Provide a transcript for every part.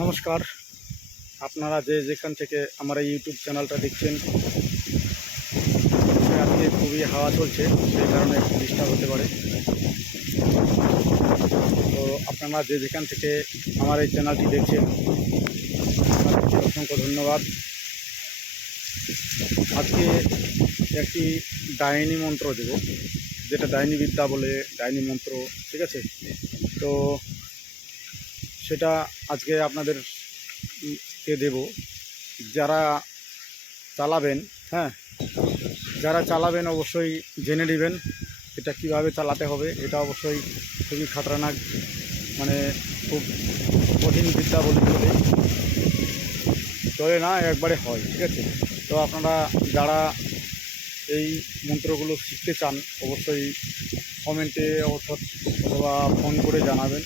নমস্কার। আপনারা যেখান থেকে আমার এই ইউটিউব চ্যানেলটা দেখছেন, অবশ্যই আজকে খুবই হাওয়া চলছে, সেই কারণে একটু ডিস্টার্ব হতে পারে। তো আপনারা যেখান থেকে আমার এই চ্যানেলটি দেখছেন, আপনাদেরকে অসংখ্য ধন্যবাদ। আজকে একটি ডাইনি মন্ত্র দেব, যেটা ডাইনি বিদ্যা বলে, ডাইনি মন্ত্র, ঠিক আছে? তো সেটা আজকে আপনাদেরকে দেব। যারা চালাবেন, হ্যাঁ, যারা চালাবেন অবশ্যই জেনে নেবেন এটা কিভাবে চালাতে হবে। এটা অবশ্যই খুবই খাতরানাক, মানে খুব কঠিন বিদ্যা বলতে গেলে চলে না, একবারে হয়, ঠিক আছে? তো আপনারা যারা এই মন্ত্রগুলো শিখতে চান অবশ্যই কমেন্টে অথবা ফোন করে জানাবেন,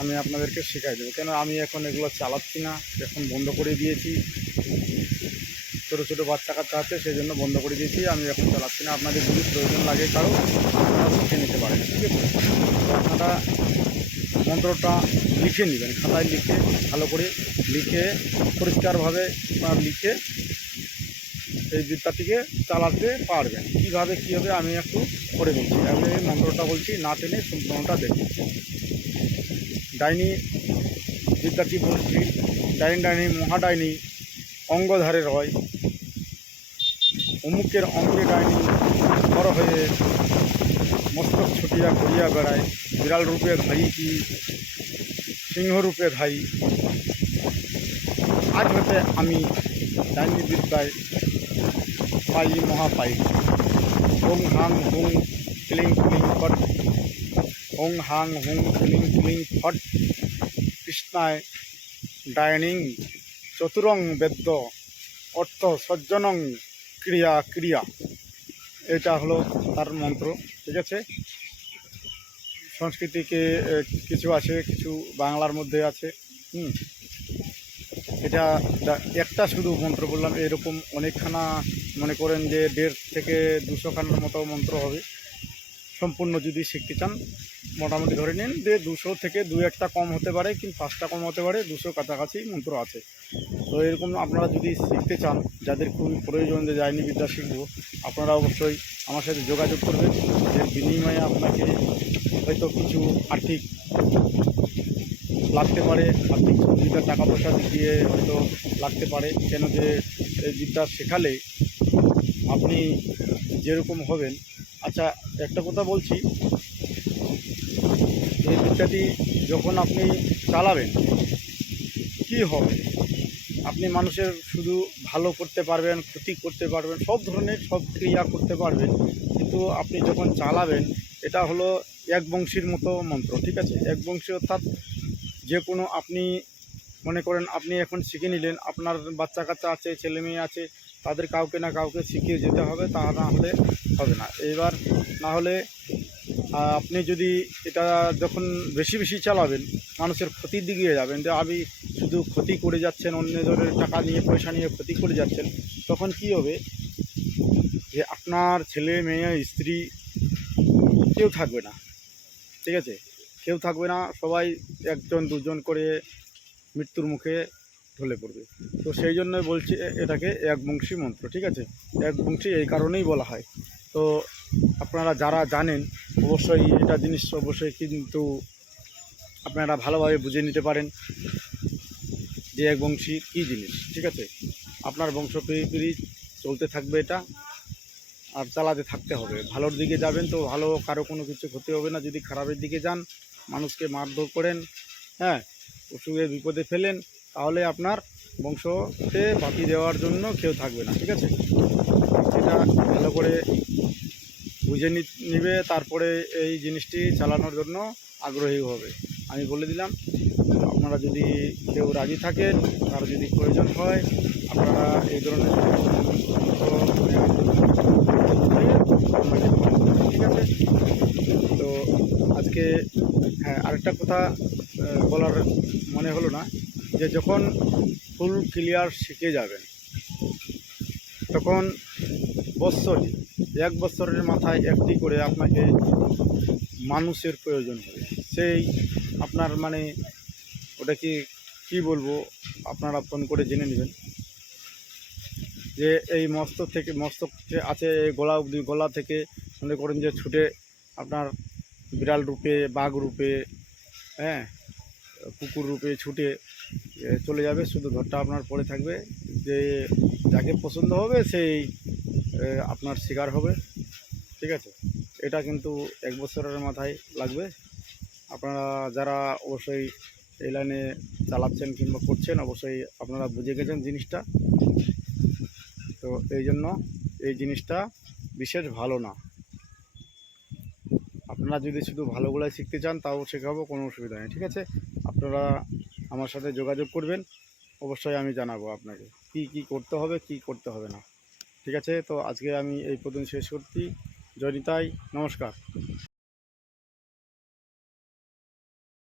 আমি আপনাদেরকে শেখাই দেবো। কেন আমি এখন এগুলো চালাচ্ছি না, এখন বন্ধ করে দিয়েছি। ছোটো ছোটো বাচ্চা কাচ্চা আছে, সেই জন্য বন্ধ করে দিয়েছি, আমি এখন চালাচ্ছি না। আপনাদের যদি প্রয়োজন লাগে কারো, আপনারা শিখে নিতে পারেন, ঠিক আছে? তো আপনারা মন্ত্রটা লিখে নেবেন, খাতায় লিখে, ভালো করে লিখে, পরিষ্কারভাবে লিখে এই বিদ্যাটিকে চালাতে পারবেন। কীভাবে কী হবে আমি একটু করে বলছি। আমি এই মন্ত্রটা বলছি, না টেনে সম্পূর্ণটা দেখুন। ডাইনি বিদ্যাটি বলছি, ডাইনি মহাডাইনি অঙ্গধারে রয়, অমুকের অঙ্গে ডাইনি বড় হয়ে মস্তক ছুটিয়া ঘুরিয়া বেড়ায়, বিড়াল রূপে ধাই কি সিংহ রূপে ধাই, আজ হতে আমি ডাইনি বিদ্যায় পাই মহাপাই। ওং হাং হুং ক্লিং ক্লিং ফট, ওং হাং হুং ক্লিং ক্লিং ফট, কৃষ্ণায় ডাইনিং চতুরং বেদ্য অর্থ সজ্জনং ক্রিয়া ক্রিয়া। এটা হলো তার মন্ত্র, ঠিক আছে? সংস্কৃতিকে কিছু আছে, কিছু বাংলার মধ্যে আছে। এটা একটা শুধু মন্ত্র বললাম, এরকম অনেকখানা, মনে করেন যে 1.5 থেকে 200 খানার মতো মন্ত্র হবে। সম্পূর্ণ যদি শিখতে চান মোটামুটি ধরে নিন যে 200 থেকে 2-1টা কম হতে পারে, কিন্তু 5টা কম হতে পারে, 200 কাছাকাছি মন্ত্র আছে। তো এরকম আপনারা যদি শিখতে চান, যাদের খুবই প্রয়োজন যে ডাইনি বিদ্যা শিখবো, আপনারা অবশ্যই আমার সাথে যোগাযোগ করবেন। এর বিনিময়ে আপনাকে হয়তো কিছু আর্থিক লাগতে পারে, আর্থিক সহযোগিতা, টাকা পয়সা দিয়ে হয়তো লাগতে পারে। কেন যে এই বিদ্যা শেখালে আপনি যেরকম হবেন। আচ্ছা, একটা কথা বলছি, এই বিদ্যাটি যখন আপনি চালাবেন কি হবে, আপনি মানুষের শুধু ভালো করতে পারবেন, ক্ষতি করতে পারবেন, সব ধরনের সব ক্রিয়া করতে পারবেন। কিন্তু আপনি যখন চালাবেন, এটা হলো এক বংশীর মতো মন্ত্র, ঠিক আছে? এক বংশী অর্থাৎ যে কোনো, আপনি মনে করেন আপনি এখন শিখে নিলেন, আপনার বাচ্চা কাচ্চা আছে, ছেলে মেয়ে আছে, তাদের কাউকে না কাউকে শিখিয়ে যেতে হবে, তা না হলে হবে না। এবার না হলে আপনি যদি এটা যখন বেশি বেশি চালাবেন, মানুষের ক্ষতির দিকে যাবেন, যে আপনি শুধু ক্ষতি করে যাচ্ছেন, অন্যজনের টাকা নিয়ে পয়সা নিয়ে ক্ষতি করে যাচ্ছেন, তখন কি হবে যে আপনার ছেলে মেয়ে স্ত্রী কেউ থাকবে না, ঠিক আছে? কেউ থাকবে না, সবাই 1জন 2জন করে মৃত্যুর মুখে ঢলে পড়বে। তো সেই জন্য বলছি এটাকে একবংশী মন্ত্র, ঠিক আছে? একবংশী এই কারণেই বলা হয়। তো আপনারা যারা জানেন অবশ্যই এটা জিনিস অবশ্যই কিন্তু আপনারা ভালোভাবে বুঝে নিতে পারেন যে একবংশী কী জিনিস, ঠিক আছে? আপনার বংশ পিড়ি চলতে থাকবে এটা, আর চালাতে থাকতে হবে। ভালোর দিকে যাবেন তো ভালো, কারো কোনো কিছু ক্ষতি হবে না। যদি খারাপের দিকে যান, মানুষকে মারধর করেন, হ্যাঁ, অসুখে বিপদে ফেলেন, তাহলে আপনার বংশকে বাতি দেওয়ার জন্য কেউ থাকবে না, ঠিক আছে? এটা ভালো করে বুঝে নিবে, তারপরে এই জিনিসটি চালানোর জন্য আগ্রহী হবে। আমি বলে দিলাম, আপনারা যদি কেউ রাজি থাকেন, তার যদি প্রয়োজন হয়, আপনারা এই ধরনের ঠিক আছে? তো আজকে হ্যাঁ, আরেকটা কথা বলার মনে হলো না, যে যখন ফুল ক্লিয়ার শিখে যাবেন, তখন বৎসরে 1 বছরের মাথায় একটি করে আপনাকে মানুষের প্রয়োজন হবে। সেই আপনার মানে ওটা কি কি বলবো, আপনারা ফোন করে জেনে নেবেন যে এই মস্তক যে আছে এই গলা অবধি, গলা থেকে মনে করেন যে ছুটে আপনার বিড়াল রূপে, বাঘ রূপে, হ্যাঁ, কুকুর রূপে ছুটে চলে যাবে। শুধু ঘরটা আপনার পড়ে থাকবে, যে যাকে পছন্দ হবে সেই আপনার শিকার হবে। ঠিক আছে, এটা কিন্তু 1 বছরের মাথায় লাগবে। আপনারা যারা অবশ্যই এই লাইনে চালাচ্ছেন কিংবা করছেন, অবশ্যই আপনারা বুঝে গেছেন জিনিসটা। তো এই জন্য এই জিনিসটা বিশেষ ভালো না। আপনারা যদি শুধু ভালোগুলাই শিখতে চান তাও শেখাবো, কোনো অসুবিধা নেই। ঠিক আছে, আপনারা আমার সাথে যোগাযোগ করবেন, অবশ্যই আমি জানাবো আপনাকে কি কি করতে হবে, কি করতে হবে না। ঠিক আছে, তো আজকে আমি এই পর্যন্ত শেষ করছি। জয় নিতাই, নমস্কার।